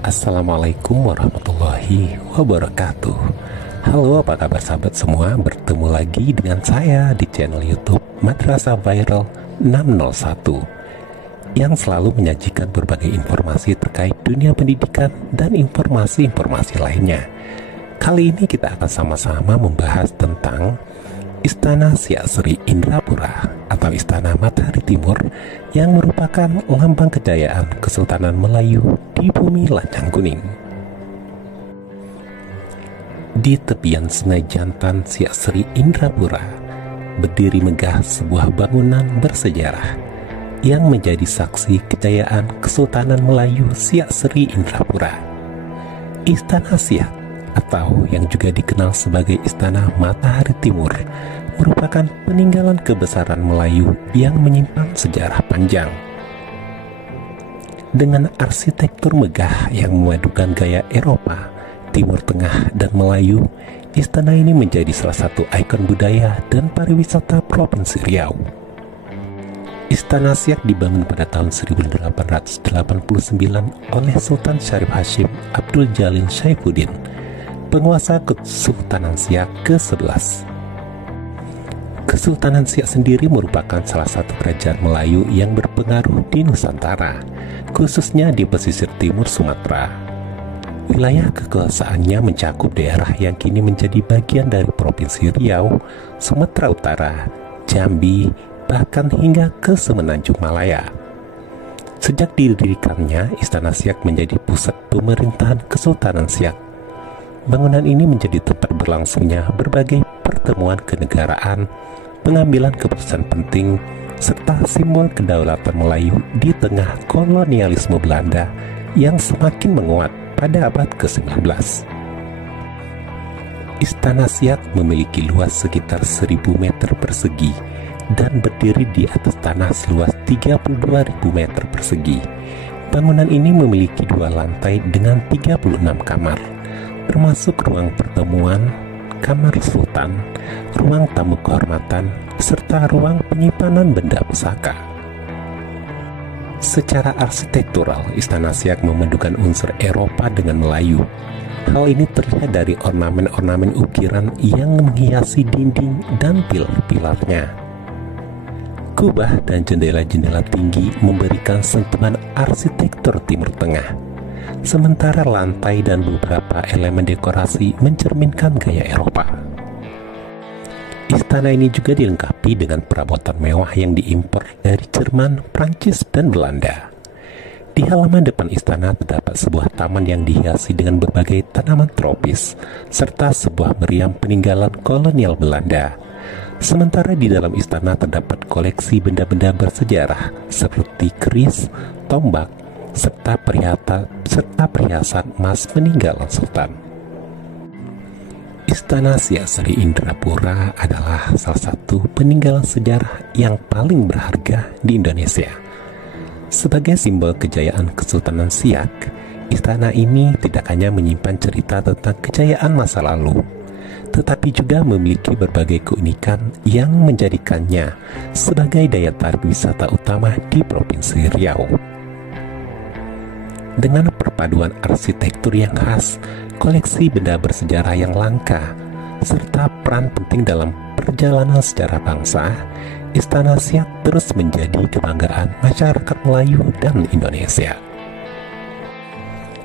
Assalamualaikum warahmatullahi wabarakatuh. Halo, apa kabar sahabat semua? Bertemu lagi dengan saya di channel YouTube Madrasah Viral 601 yang selalu menyajikan berbagai informasi terkait dunia pendidikan dan informasi-informasi lainnya. Kali ini kita akan sama-sama membahas tentang Istana Siak Sri Indrapura atau Istana Matahari Timur yang merupakan lambang kejayaan Kesultanan Melayu di bumi Lancang Kuning. Di tepian Sungai Jantan Siak Sri Indrapura berdiri megah sebuah bangunan bersejarah yang menjadi saksi kejayaan Kesultanan Melayu Siak Sri Indrapura. Istana Siak atau yang juga dikenal sebagai Istana Matahari Timur merupakan peninggalan kebesaran Melayu yang menyimpan sejarah panjang. Dengan arsitektur megah yang memadukan gaya Eropa, Timur Tengah, dan Melayu, istana ini menjadi salah satu ikon budaya dan pariwisata Provinsi Riau. Istana Siak dibangun pada tahun 1889 oleh Sultan Syarif Hashim Abdul Jalil Saifuddin, penguasa Kesultanan Siak ke-11. Kesultanan Siak sendiri merupakan salah satu kerajaan Melayu yang berpengaruh di Nusantara, khususnya di pesisir timur Sumatera. Wilayah kekuasaannya mencakup daerah yang kini menjadi bagian dari Provinsi Riau, Sumatera Utara, Jambi, bahkan hingga ke Semenanjung Malaya. Sejak didirikannya, Istana Siak menjadi pusat pemerintahan Kesultanan Siak. Bangunan ini menjadi tempat berlangsungnya berbagai pertemuan kenegaraan, pengambilan keputusan penting, serta simbol kedaulatan Melayu di tengah kolonialisme Belanda yang semakin menguat pada abad ke-19. Istana Siak memiliki luas sekitar 1000 meter persegi dan berdiri di atas tanah seluas 32.000 meter persegi. Bangunan ini memiliki 2 lantai dengan 36 kamar, termasuk ruang pertemuan, kamar sultan, ruang tamu kehormatan, serta ruang penyimpanan benda pusaka. Secara arsitektural, Istana Siak memadukan unsur Eropa dengan Melayu. Hal ini terlihat dari ornamen-ornamen ukiran yang menghiasi dinding dan pilar-pilarnya. Kubah dan jendela-jendela tinggi memberikan sentuhan arsitektur Timur Tengah, sementara lantai dan beberapa elemen dekorasi mencerminkan gaya Eropa. Istana ini juga dilengkapi dengan perabotan mewah yang diimpor dari Jerman, Prancis, dan Belanda. Di halaman depan istana terdapat sebuah taman yang dihiasi dengan berbagai tanaman tropis, serta sebuah meriam peninggalan kolonial Belanda. Sementara di dalam istana terdapat koleksi benda-benda bersejarah seperti keris, tombak, serta perhiasan emas peninggalan sultan. Istana Siak Sri Indrapura adalah salah satu peninggalan sejarah yang paling berharga di Indonesia. Sebagai simbol kejayaan Kesultanan Siak, istana ini tidak hanya menyimpan cerita tentang kejayaan masa lalu, tetapi juga memiliki berbagai keunikan yang menjadikannya sebagai daya tarik wisata utama di Provinsi Riau. Dengan perpaduan arsitektur yang khas, koleksi benda bersejarah yang langka, serta peran penting dalam perjalanan sejarah bangsa, Istana Siak terus menjadi kebanggaan masyarakat Melayu dan Indonesia.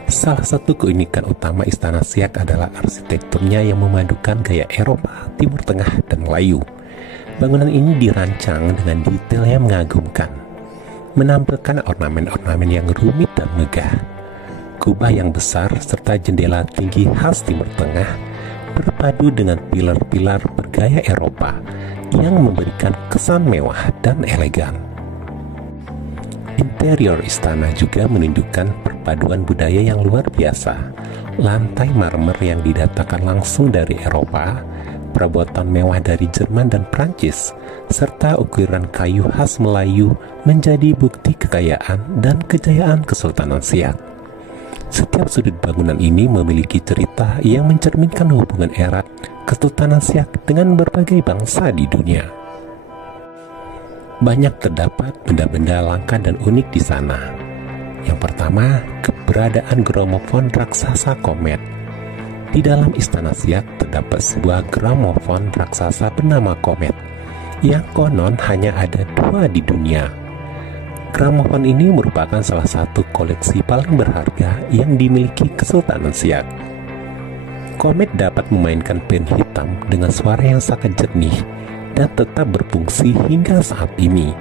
Salah satu keunikan utama Istana Siak adalah arsitekturnya yang memadukan gaya Eropa, Timur Tengah, dan Melayu. Bangunan ini dirancang dengan detail yang mengagumkan, menampilkan ornamen-ornamen yang rumit dan megah. Kubah yang besar serta jendela tinggi khas Timur Tengah berpadu dengan pilar-pilar bergaya Eropa yang memberikan kesan mewah dan elegan. Interior istana juga menunjukkan perpaduan budaya yang luar biasa. Lantai marmer yang didatangkan langsung dari Eropa, perabotan mewah dari Jerman dan Prancis, serta ukiran kayu khas Melayu menjadi bukti kekayaan dan kejayaan Kesultanan Siak. Setiap sudut bangunan ini memiliki cerita yang mencerminkan hubungan erat Kesultanan Siak dengan berbagai bangsa di dunia. Banyak terdapat benda-benda langka dan unik di sana. Yang pertama, keberadaan gramofon raksasa Komet. Di dalam Istana Siak terdapat sebuah gramofon raksasa bernama Komet, yang konon hanya ada 2 di dunia. Gramofon ini merupakan salah satu koleksi paling berharga yang dimiliki Kesultanan Siak. Komet dapat memainkan pen hitam dengan suara yang sangat jernih dan tetap berfungsi hingga saat ini.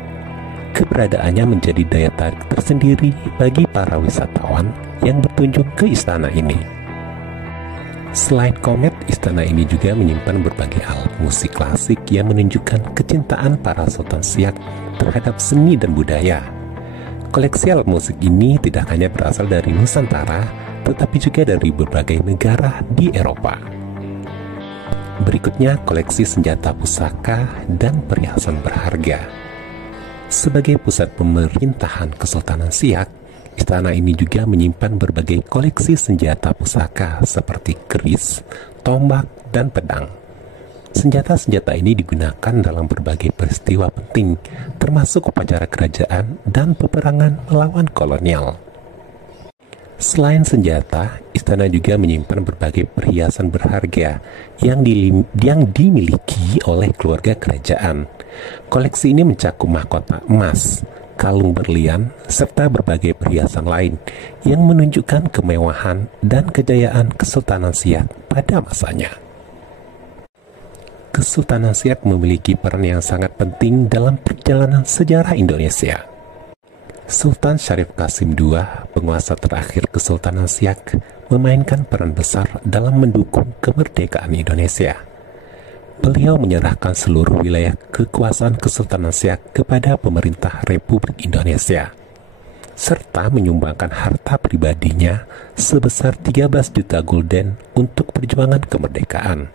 Keberadaannya menjadi daya tarik tersendiri bagi para wisatawan yang berkunjung ke istana ini. Selain Komet, istana ini juga menyimpan berbagai alat musik klasik yang menunjukkan kecintaan para Sultan Siak terhadap seni dan budaya. Koleksi alat musik ini tidak hanya berasal dari Nusantara, tetapi juga dari berbagai negara di Eropa. Berikutnya, koleksi senjata pusaka dan perhiasan berharga. Sebagai pusat pemerintahan Kesultanan Siak, istana ini juga menyimpan berbagai koleksi senjata pusaka seperti keris, tombak, dan pedang. Senjata-senjata ini digunakan dalam berbagai peristiwa penting, termasuk upacara kerajaan dan peperangan melawan kolonial. Selain senjata, istana juga menyimpan berbagai perhiasan berharga yang dimiliki oleh keluarga kerajaan. Koleksi ini mencakup mahkota emas, kalung berlian, serta berbagai perhiasan lain yang menunjukkan kemewahan dan kejayaan Kesultanan Siak pada masanya. Kesultanan Siak memiliki peran yang sangat penting dalam perjalanan sejarah Indonesia. Sultan Syarif Qasim II, penguasa terakhir Kesultanan Siak, memainkan peran besar dalam mendukung kemerdekaan Indonesia. Beliau menyerahkan seluruh wilayah kekuasaan Kesultanan Siak kepada pemerintah Republik Indonesia, serta menyumbangkan harta pribadinya sebesar 13 juta gulden untuk perjuangan kemerdekaan.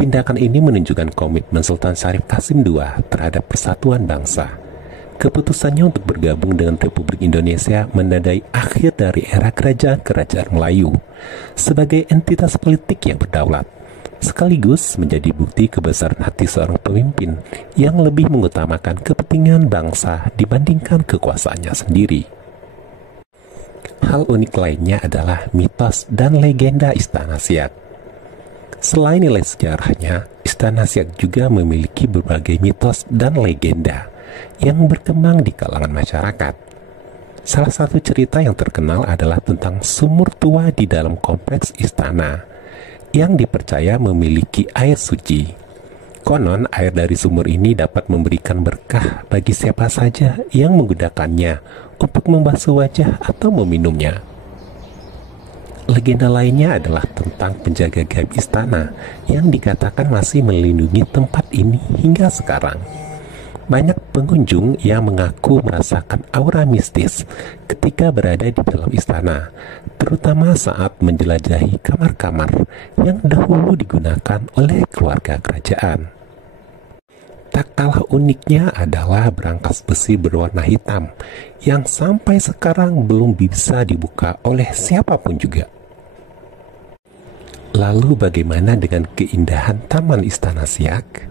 Tindakan ini menunjukkan komitmen Sultan Syarif Qasim II terhadap persatuan bangsa. Keputusannya untuk bergabung dengan Republik Indonesia menandai akhir dari era kerajaan-kerajaan Melayu sebagai entitas politik yang berdaulat, sekaligus menjadi bukti kebesaran hati seorang pemimpin yang lebih mengutamakan kepentingan bangsa dibandingkan kekuasaannya sendiri. Hal unik lainnya adalah mitos dan legenda Istana Siak. Selain nilai sejarahnya, Istana Siak juga memiliki berbagai mitos dan legenda yang berkembang di kalangan masyarakat. Salah satu cerita yang terkenal adalah tentang sumur tua di dalam kompleks istana yang dipercaya memiliki air suci. Konon air dari sumur ini dapat memberikan berkah bagi siapa saja yang menggunakannya untuk membasuh wajah atau meminumnya. Legenda lainnya adalah tentang penjaga gaib istana yang dikatakan masih melindungi tempat ini hingga sekarang. Banyak pengunjung yang mengaku merasakan aura mistis ketika berada di dalam istana, terutama saat menjelajahi kamar-kamar yang dahulu digunakan oleh keluarga kerajaan. Tak kalah uniknya adalah berangkas besi berwarna hitam yang sampai sekarang belum bisa dibuka oleh siapapun juga. Lalu bagaimana dengan keindahan Taman Istana Siak?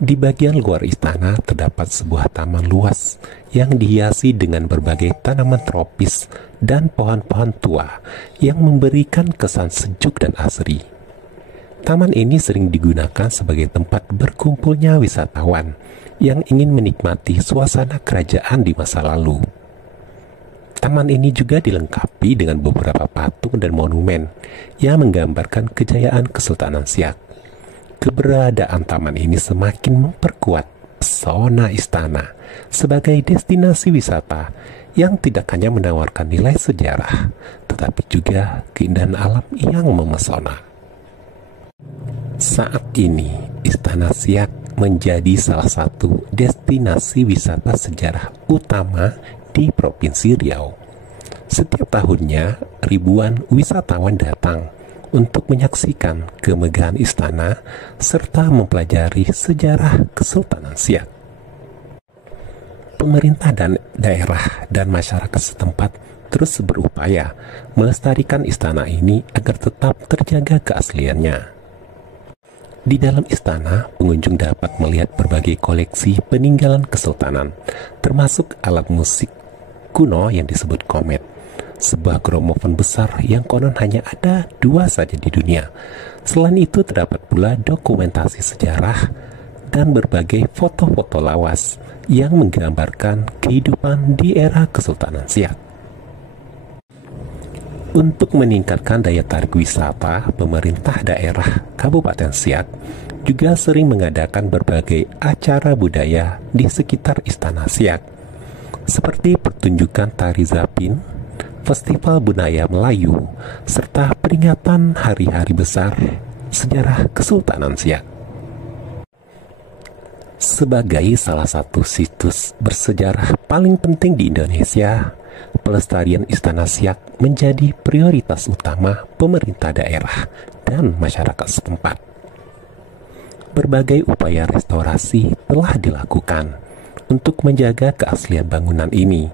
Di bagian luar istana terdapat sebuah taman luas yang dihiasi dengan berbagai tanaman tropis dan pohon-pohon tua yang memberikan kesan sejuk dan asri. Taman ini sering digunakan sebagai tempat berkumpulnya wisatawan yang ingin menikmati suasana kerajaan di masa lalu. Taman ini juga dilengkapi dengan beberapa patung dan monumen yang menggambarkan kejayaan Kesultanan Siak. Keberadaan taman ini semakin memperkuat pesona istana sebagai destinasi wisata yang tidak hanya menawarkan nilai sejarah, tetapi juga keindahan alam yang memesona. Saat ini, Istana Siak menjadi salah satu destinasi wisata sejarah utama di Provinsi Riau. Setiap tahunnya, ribuan wisatawan datang untuk menyaksikan kemegahan istana serta mempelajari sejarah Kesultanan Siak. Pemerintah dan daerah dan masyarakat setempat terus berupaya melestarikan istana ini agar tetap terjaga keasliannya. Di dalam istana, pengunjung dapat melihat berbagai koleksi peninggalan kesultanan, termasuk alat musik kuno yang disebut komet, sebuah gramofon besar yang konon hanya ada 2 saja di dunia. Selain itu terdapat pula dokumentasi sejarah dan berbagai foto-foto lawas yang menggambarkan kehidupan di era Kesultanan Siak. Untuk meningkatkan daya tarik wisata, pemerintah daerah Kabupaten Siak juga sering mengadakan berbagai acara budaya di sekitar Istana Siak, seperti pertunjukan tari zapin, festival budaya Melayu, serta peringatan hari-hari besar sejarah Kesultanan Siak. Sebagai salah satu situs bersejarah paling penting di Indonesia, pelestarian Istana Siak menjadi prioritas utama pemerintah daerah dan masyarakat setempat. Berbagai upaya restorasi telah dilakukan untuk menjaga keaslian bangunan ini,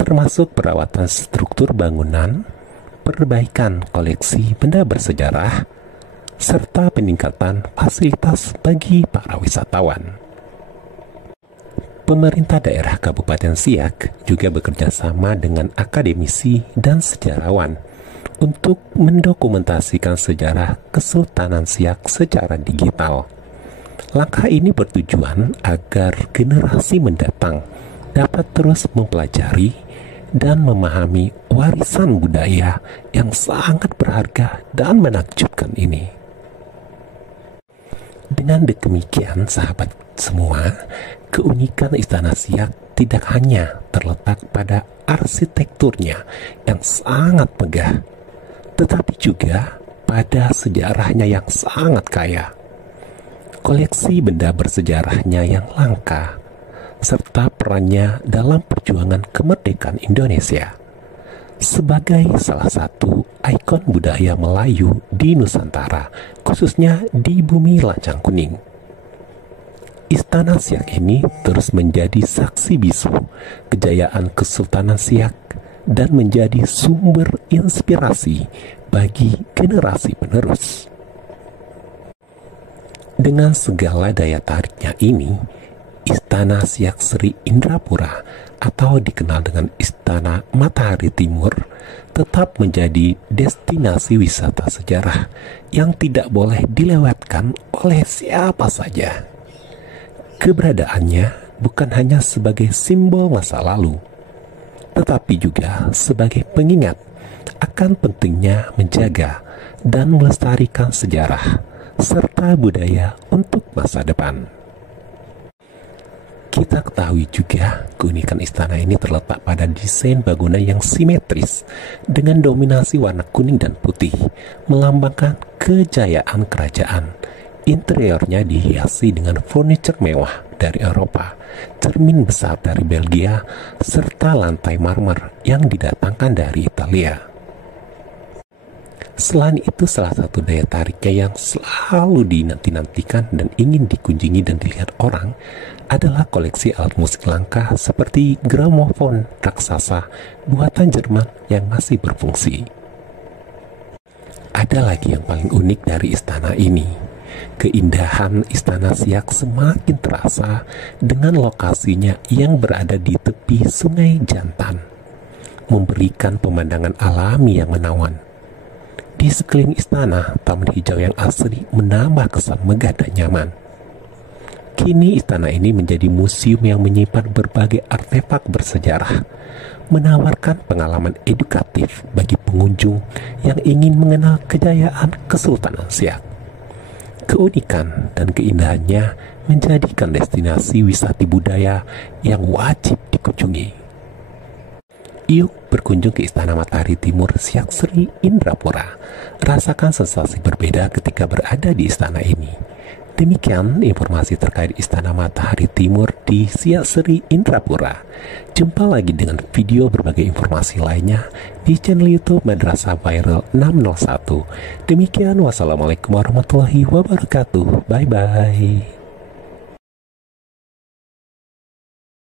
termasuk perawatan struktur bangunan, perbaikan koleksi benda bersejarah, serta peningkatan fasilitas bagi para wisatawan. Pemerintah daerah Kabupaten Siak juga bekerja sama dengan akademisi dan sejarawan untuk mendokumentasikan sejarah Kesultanan Siak secara digital. Langkah ini bertujuan agar generasi mendatang dapat terus mempelajari dan memahami warisan budaya yang sangat berharga dan menakjubkan ini. Dengan demikian, sahabat semua, keunikan Istana Siak tidak hanya terletak pada arsitekturnya yang sangat megah, tetapi juga pada sejarahnya yang sangat kaya, koleksi benda bersejarahnya yang langka, serta perannya dalam perjuangan kemerdekaan Indonesia sebagai salah satu ikon budaya Melayu di Nusantara, khususnya di bumi Lancang Kuning. Istana Siak ini terus menjadi saksi bisu kejayaan Kesultanan Siak dan menjadi sumber inspirasi bagi generasi penerus. Dengan segala daya tariknya ini, Istana Siak Sri Indrapura atau dikenal dengan Istana Matahari Timur tetap menjadi destinasi wisata sejarah yang tidak boleh dilewatkan oleh siapa saja. Keberadaannya bukan hanya sebagai simbol masa lalu, tetapi juga sebagai pengingat akan pentingnya menjaga dan melestarikan sejarah serta budaya untuk masa depan. Kita ketahui juga keunikan istana ini terletak pada desain bangunan yang simetris dengan dominasi warna kuning dan putih, melambangkan kejayaan kerajaan. Interiornya dihiasi dengan furniture mewah dari Eropa, cermin besar dari Belgia, serta lantai marmer yang didatangkan dari Italia. Selain itu, salah satu daya tariknya yang selalu dinanti-nantikan dan ingin dikunjungi dan dilihat orang adalah koleksi alat musik langka seperti gramofon raksasa buatan Jerman yang masih berfungsi. Ada lagi yang paling unik dari istana ini. Keindahan Istana Siak semakin terasa dengan lokasinya yang berada di tepi Sungai Jantan, memberikan pemandangan alami yang menawan. Di sekeliling istana, taman hijau yang asri menambah kesan megah dan nyaman. Kini istana ini menjadi museum yang menyimpan berbagai artefak bersejarah, menawarkan pengalaman edukatif bagi pengunjung yang ingin mengenal kejayaan Kesultanan Siak. Keunikan dan keindahannya menjadikan destinasi wisata budaya yang wajib dikunjungi. Yuk berkunjung ke Istana Matahari Timur Siak Sri Indrapura. Rasakan sensasi berbeda ketika berada di istana ini. Demikian informasi terkait Istana Matahari Timur di Siak Sri Indrapura. Jumpa lagi dengan video berbagai informasi lainnya di channel YouTube Madrasah Viral 601. Demikian, wassalamualaikum warahmatullahi wabarakatuh. Bye-bye.